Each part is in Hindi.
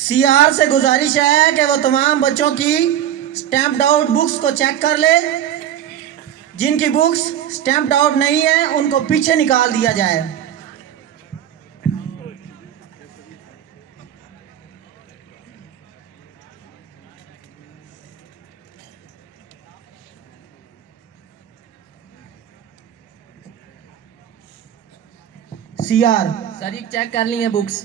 सीआर से गुजारिश है कि वो तमाम बच्चों की स्टैम्प्ड आउट बुक्स को चेक कर ले। जिनकी बुक्स स्टैम्प्ड आउट नहीं है उनको पीछे निकाल दिया जाए। सीआर सर ये चेक कर ली है बुक्स।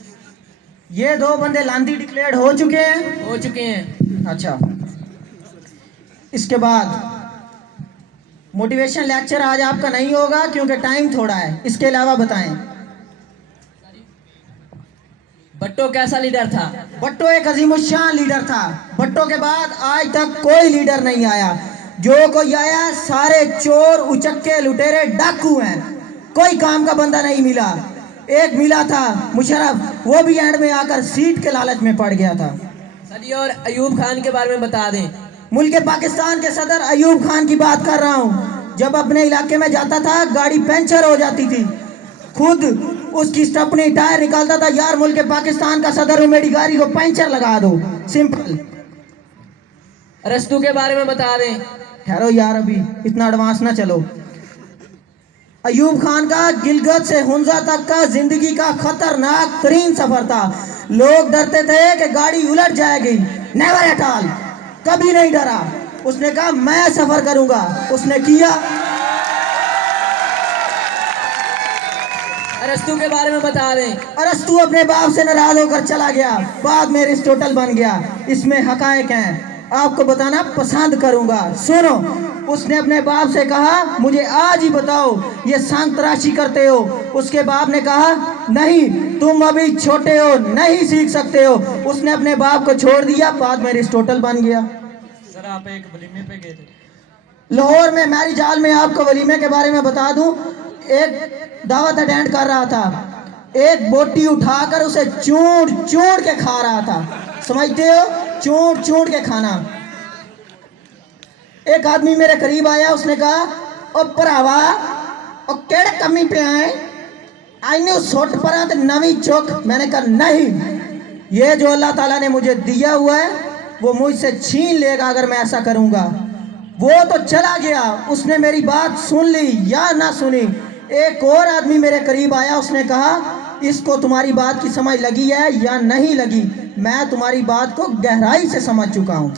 ये दो बंदे लांदी डिक्लेयर्ड हो चुके हैं। अच्छा, इसके बाद मोटिवेशन लेक्चर आज आपका नहीं होगा क्योंकि टाइम थोड़ा है। इसके अलावा बताएं, भट्टो कैसा लीडर था? भट्टो एक अजीमुशान लीडर था। भट्टो के बाद आज तक कोई लीडर नहीं आया। जो कोई आया सारे चोर, उचक्के, लुटेरे, डाकू हैं। कोई काम का बंदा नहीं मिला। एक मिला था मुशर्रफ, वो भी एंड में आकर सीट के लालच में पड़ गया था। सर ये और अयूब खान के बारे में बता दें। मुल्क पाकिस्तान के सदर अयूब खान की बात कर रहा हूँ। जब अपने इलाके में जाता था गाड़ी पंचर हो जाती थी, खुद उसकी स्टपनी टायर निकालता था। यार मुल्क पाकिस्तान का सदर हूँ, मेरी गाड़ी को पंचर लगा दो, सिंपल। अरस्तू के बारे में बता दें। ठहरो यार, अभी इतना एडवांस ना चलो। अयूब खान का गिलगित से हुंजा तक का जिंदगी का खतरनाक तरीन सफर था। लोग डरते थे कि गाड़ी उलट जाएगी। नेवर एट ऑल, कभी नहीं डरा। उसने कहा मैं सफर करूंगा, उसने किया। अरस्तू के बारे में बता दें। अरस्तू अपने बाप से नाराज होकर चला गया, बाद में अरिस्टोटल बन गया। इसमें हकायक हैं, आपको बताना पसंद करूंगा, सुनो। उसने अपने बाप से कहा मुझे आज ही बताओ ये सांग तराशी करते हो। उसके बाप ने कहा नहीं, तुम अभी छोटे हो, नहीं सीख सकते हो। उसने अपने बाप को छोड़ दिया, बाद में अरिस्टोटल बन गया। सर आप एक वलीमे पे गए थे लाहौर में, मैरिज हॉल में। आपको वलीमे के बारे में बता दूं, एक दावत अटेंड कर रहा था। एक बोटी उठाकर उसे चूड़ चूड़ के खा रहा था, समझते हो, चूड़ चूड़ के खाना। एक आदमी मेरे करीब आया, उसने कहा ओ भरावा ओ केड़े कमी पे आए, आईने सोट पर तो नवी चौक। मैंने कहा नहीं, ये जो अल्लाह ताला ने मुझे दिया हुआ है वो मुझसे छीन लेगा अगर मैं ऐसा करूंगा। वो तो चला गया, उसने मेरी बात सुन ली या ना सुनी। एक और आदमी मेरे करीब आया, उसने कहा इसको तुम्हारी बात की समझ लगी है या नहीं लगी? मैं तुम्हारी बात को गहराई से समझ चुका हूं।